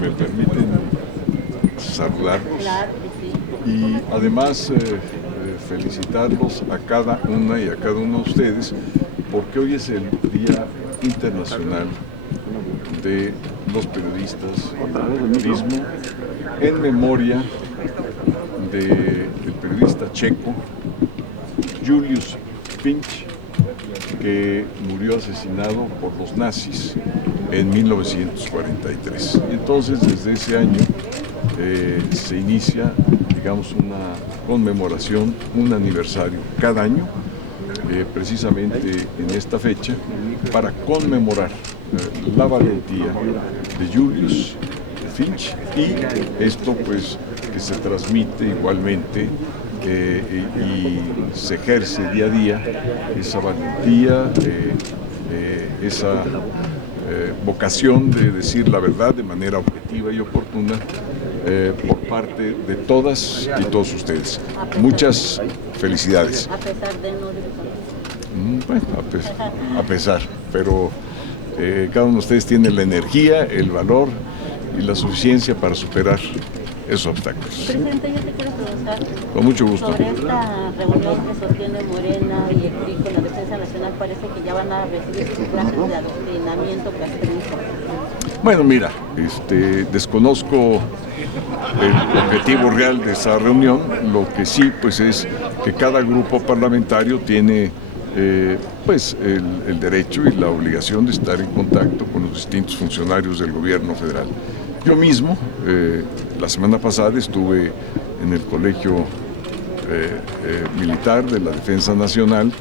me permiten saludarlos. Claro que sí. Y además felicitarlos a cada una y a cada uno de ustedes, porque hoy es el Día Internacional de los Periodistas del Periodismo, en memoria del periodista checo Julius Finch, que murió asesinado por los nazis en 1943. Entonces, desde ese año se inicia, digamos, una conmemoración, un aniversario cada año, precisamente en esta fecha, para conmemorar la valentía de Julius Finch, y esto pues que se transmite igualmente y se ejerce día a día esa valentía, esa vocación de decir la verdad de manera objetiva y oportuna por parte de todas y todos ustedes. Muchas felicidades. A pesar de no Bueno, a pesar, pero cada uno de ustedes tiene la energía, el valor y la suficiencia para superar esos obstáculos. Presidente, yo te quiero preguntar Con mucho gusto. sobre esta reunión que sostiene Morena y el PRI con la Defensa Nacional. Parece que ya van a recibir sus clases de adoctrinamiento castrista. Bueno, mira, desconozco el objetivo real de esa reunión. Lo que sí, pues, es que cada grupo parlamentario tiene pues el derecho y la obligación de estar en contacto con los distintos funcionarios del gobierno federal. Yo mismo, la semana pasada estuve en el Colegio Militar de la Defensa Nacional,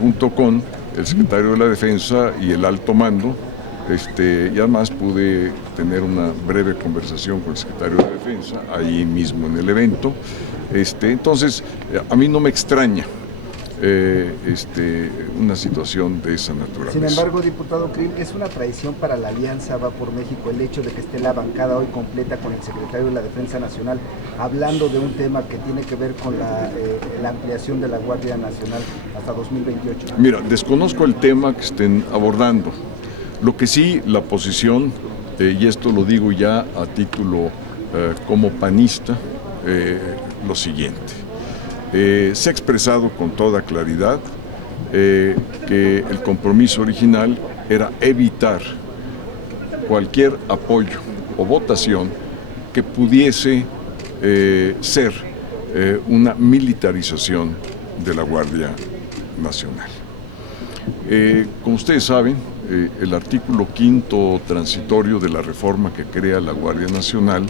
junto con el secretario de la Defensa y el alto mando, y además pude tener una breve conversación con el secretario de Defensa, ahí mismo en el evento. Entonces, a mí no me extraña una situación de esa naturaleza. Sin embargo, diputado Krill, es una traición para la Alianza Va por México el hecho de que esté la bancada hoy completa con el secretario de la Defensa Nacional hablando de un tema que tiene que ver con la ampliación de la Guardia Nacional hasta 2028. Mira, desconozco el tema que estén abordando. Lo que sí, la posición, y esto lo digo ya a título como panista, lo siguiente. Se ha expresado con toda claridad que el compromiso original era evitar cualquier apoyo o votación que pudiese ser una militarización de la Guardia Nacional. Como ustedes saben, el artículo 5º transitorio de la reforma que crea la Guardia Nacional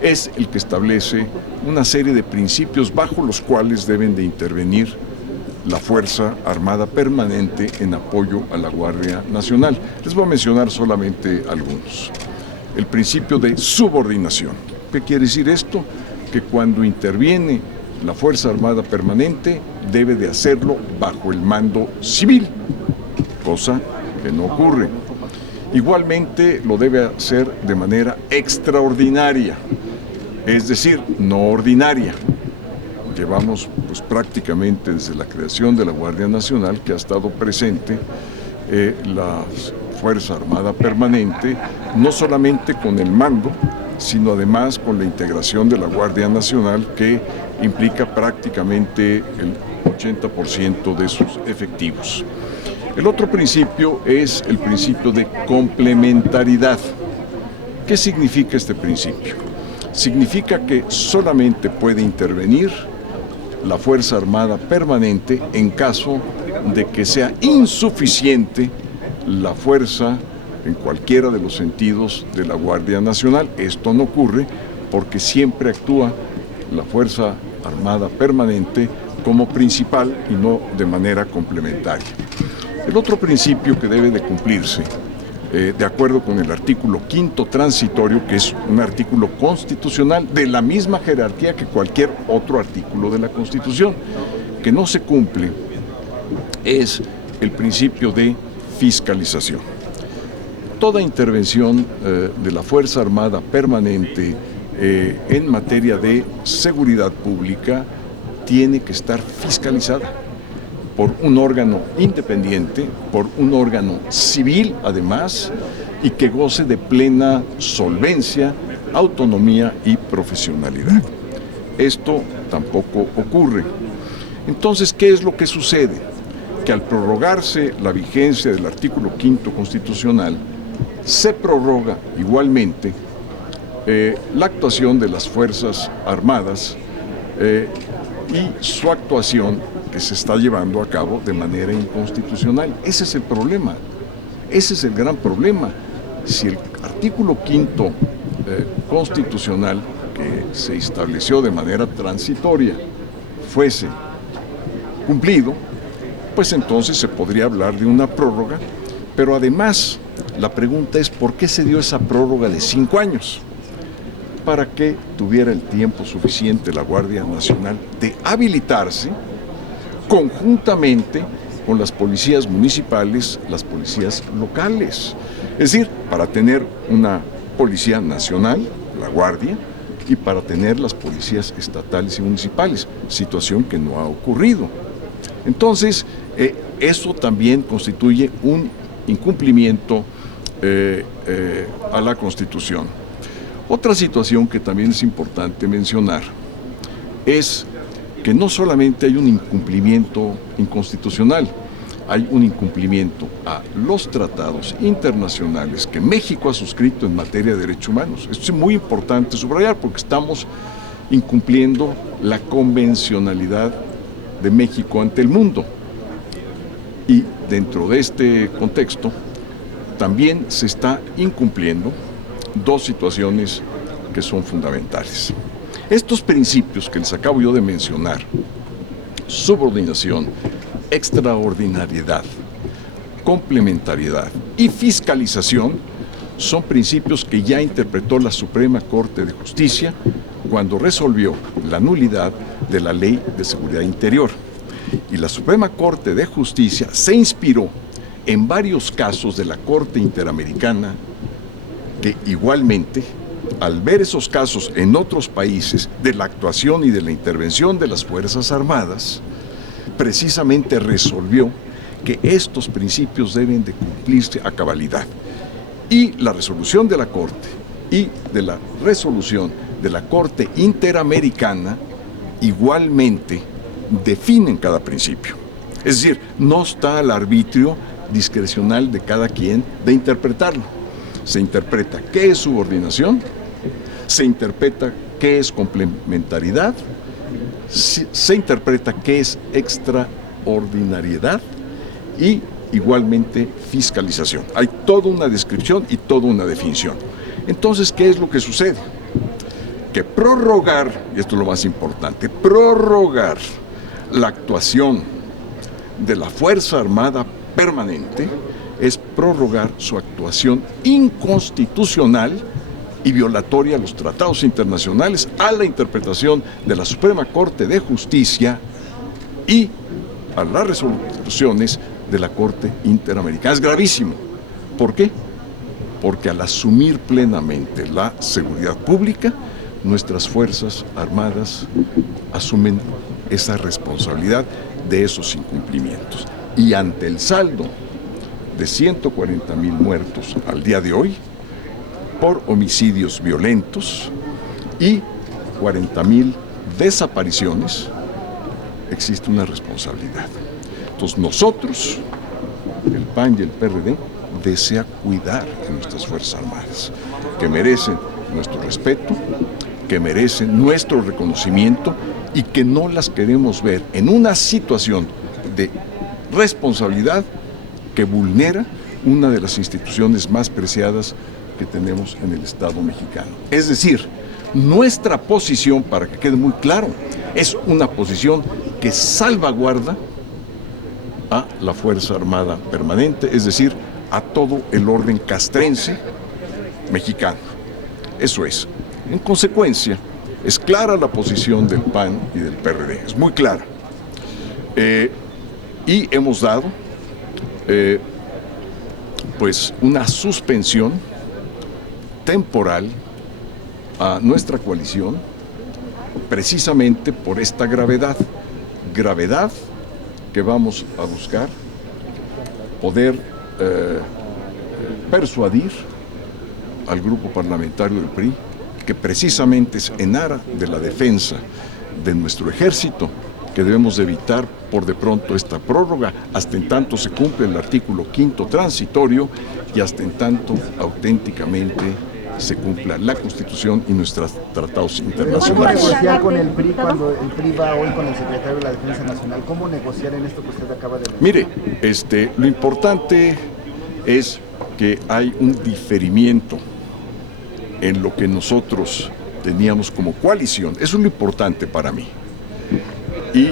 es el que establece una serie de principios bajo los cuales deben de intervenir la Fuerza Armada Permanente en apoyo a la Guardia Nacional. Les voy a mencionar solamente algunos. El principio de subordinación. ¿Qué quiere decir esto? Que cuando interviene la Fuerza Armada Permanente debe de hacerlo bajo el mando civil, cosa que no ocurre. Igualmente lo debe hacer de manera extraordinaria, es decir, no ordinaria. Llevamos pues prácticamente desde la creación de la Guardia Nacional que ha estado presente la Fuerza Armada Permanente, no solamente con el mando, sino además con la integración de la Guardia Nacional, que implica prácticamente el 80% de sus efectivos. El otro principio es el principio de complementariedad. ¿Qué significa este principio? Significa que solamente puede intervenir la Fuerza Armada Permanente en caso de que sea insuficiente la fuerza en cualquiera de los sentidos de la Guardia Nacional. Esto no ocurre porque siempre actúa la Fuerza Armada Permanente como principal y no de manera complementaria. El otro principio que debe de cumplirse, de acuerdo con el artículo 5º transitorio, que es un artículo constitucional de la misma jerarquía que cualquier otro artículo de la Constitución, que no se cumple, es el principio de fiscalización. Toda intervención de la Fuerza Armada Permanente en materia de seguridad pública tiene que estar fiscalizada por un órgano independiente, por un órgano civil además, y que goce de plena solvencia, autonomía y profesionalidad. Esto tampoco ocurre. Entonces, ¿qué es lo que sucede? Que al prorrogarse la vigencia del artículo 5º constitucional, se prorroga igualmente la actuación de las Fuerzas Armadas y su actuación que se está llevando a cabo de manera inconstitucional. Ese es el problema, ese es el gran problema. Si el artículo 5º constitucional que se estableció de manera transitoria fuese cumplido, pues entonces se podría hablar de una prórroga, pero además la pregunta es ¿por qué se dio esa prórroga de 5 años? Para que tuviera el tiempo suficiente la Guardia Nacional de habilitarse conjuntamente con las policías municipales, las policías locales. Es decir, para tener una policía nacional, la Guardia, y para tener las policías estatales y municipales, situación que no ha ocurrido. Entonces, eso también constituye un incumplimiento a la Constitución. Otra situación que también es importante mencionar es que no solamente hay un incumplimiento inconstitucional, hay un incumplimiento a los tratados internacionales que México ha suscrito en materia de derechos humanos. Esto es muy importante subrayar porque estamos incumpliendo la convencionalidad de México ante el mundo. Y dentro de este contexto también se está incumpliendo dos situaciones que son fundamentales. Estos principios que les acabo yo de mencionar, subordinación, extraordinariedad, complementariedad y fiscalización, son principios que ya interpretó la Suprema Corte de Justicia cuando resolvió la nulidad de la Ley de Seguridad Interior. Y la Suprema Corte de Justicia se inspiró en varios casos de la Corte Interamericana que igualmente, al ver esos casos en otros países de la actuación y de la intervención de las Fuerzas Armadas, precisamente resolvió que estos principios deben de cumplirse a cabalidad. Y la resolución de la Corte y de la resolución de la Corte Interamericana igualmente definen cada principio. Es decir, no está al arbitrio discrecional de cada quien de interpretarlo. Se interpreta qué es subordinación, se interpreta qué es complementariedad, se interpreta qué es extraordinariedad y igualmente fiscalización. Hay toda una descripción y toda una definición. Entonces, ¿qué es lo que sucede? Que prorrogar, y esto es lo más importante, prorrogar la actuación de la Fuerza Armada Permanente es prorrogar su actuación inconstitucional y violatoria a los tratados internacionales, a la interpretación de la Suprema Corte de Justicia y a las resoluciones de la Corte Interamericana. Es gravísimo. ¿Por qué? Porque al asumir plenamente la seguridad pública, nuestras Fuerzas Armadas asumen esa responsabilidad de esos incumplimientos. Y ante el saldo de 140,000 muertos al día de hoy por homicidios violentos y 40,000 desapariciones, existe una responsabilidad. Entonces nosotros, el PAN y el PRD, desea cuidar a nuestras Fuerzas Armadas, que merecen nuestro respeto, que merecen nuestro reconocimiento y que no las queremos ver en una situación de responsabilidad que vulnera una de las instituciones más preciadas que tenemos en el Estado mexicano. Es decir, nuestra posición, para que quede muy claro, es una posición que salvaguarda a la Fuerza Armada Permanente, es decir, a todo el orden castrense mexicano. Eso es. En consecuencia, es clara la posición del PAN y del PRD, es muy clara. Y hemos dado pues una suspensión temporal a nuestra coalición precisamente por esta gravedad que vamos a buscar poder persuadir al grupo parlamentario del PRI que precisamente es en aras de la defensa de nuestro ejército que debemos de evitar por de pronto esta prórroga hasta en tanto se cumple el artículo 5º transitorio y hasta en tanto auténticamente se cumpla la Constitución y nuestros tratados ¿Cómo internacionales. negociar con el PRI cuando el PRI va hoy con el secretario de la Defensa Nacional? ¿Cómo negociar en esto que usted acaba de decir? Mire, lo importante es que hay un diferimiento en lo que nosotros teníamos como coalición. Eso es lo importante para mí. Y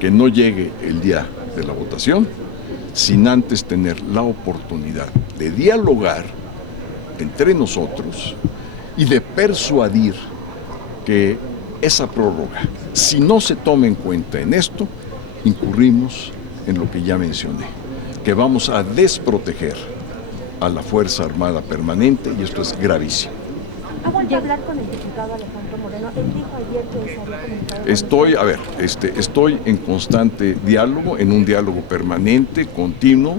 que no llegue el día de la votación sin antes tener la oportunidad de dialogar entre nosotros y de persuadir que esa prórroga, si no se toma en cuenta en esto, incurrimos en lo que ya mencioné, que vamos a desproteger a la Fuerza Armada Permanente y esto es gravísimo. ¿Ha vuelto a hablar con el diputado Alejandro Moreno? Él dijo ayer que se había comunicado. Estoy en constante diálogo, en un diálogo permanente, continuo,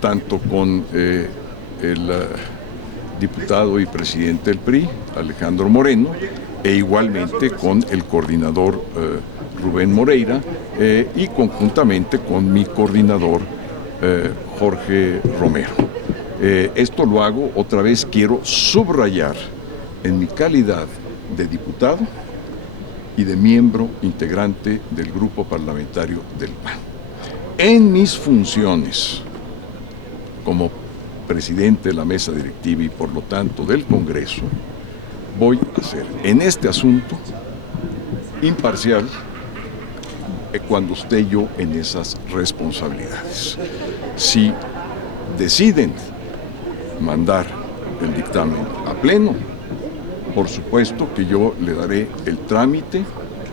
tanto con el diputado y presidente del PRI, Alejandro Moreno, e igualmente con el coordinador Rubén Moreira y conjuntamente con mi coordinador Jorge Romero. Esto lo hago, otra vez quiero subrayar, en mi calidad de diputado y de miembro integrante del grupo parlamentario del PAN. En mis funciones como presidente de la mesa directiva y por lo tanto del Congreso, voy a ser en este asunto imparcial cuando esté yo en esas responsabilidades. Si deciden mandar el dictamen a pleno, por supuesto que yo le daré el trámite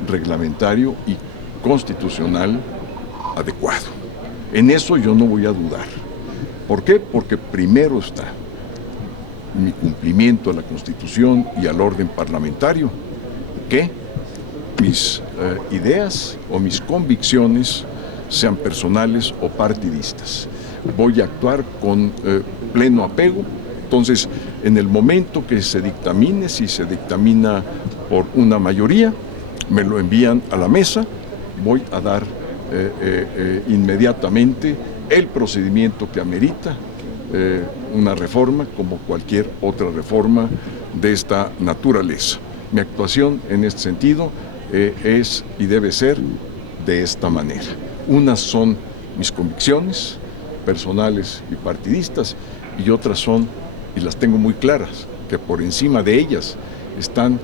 reglamentario y constitucional adecuado. En eso yo no voy a dudar. ¿Por qué? Porque primero está mi cumplimiento a la Constitución y al orden parlamentario, que mis ideas o mis convicciones sean personales o partidistas. Voy a actuar con pleno apego. Entonces, en el momento que se dictamine, si se dictamina por una mayoría, me lo envían a la mesa, voy a dar inmediatamente el procedimiento que amerita una reforma como cualquier otra reforma de esta naturaleza. Mi actuación en este sentido es y debe ser de esta manera. Unas son mis convicciones personales y partidistas y otras son, y las tengo muy claras, que por encima de ellas están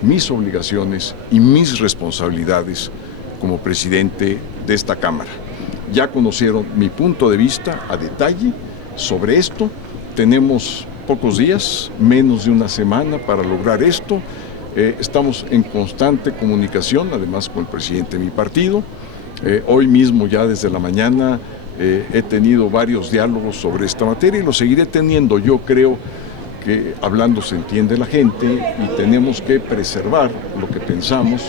mis obligaciones y mis responsabilidades como presidente de esta Cámara. Ya conocieron mi punto de vista a detalle sobre esto. Tenemos pocos días, menos de una semana para lograr esto. Estamos en constante comunicación, además con el presidente de mi partido. Hoy mismo, ya desde la mañana, he tenido varios diálogos sobre esta materia y lo seguiré teniendo. Yo creo que hablando se entiende la gente y tenemos que preservar lo que pensamos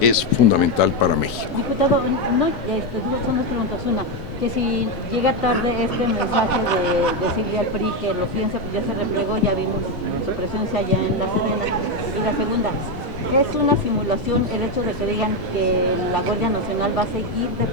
es fundamental para México. Diputado, son dos preguntas. Una, que si llega tarde este mensaje de decirle al PRI que lo piensa, pues ya se replegó, ya vimos su presencia allá en la Sedena. Y la segunda, ¿es una simulación el hecho de que digan que la Guardia Nacional va a seguir